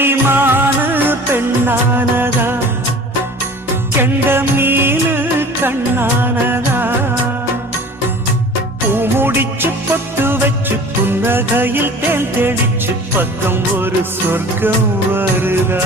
கிளிமானு பெண்ணானதா, கெண்ட மீனு கண்ணானதா, பூ முடிச்சு பொட்டு வச்சு புன்னகையில் தேன் தெளிச்சு பக்கம் ஒரு சொர்க்கம் வருதா.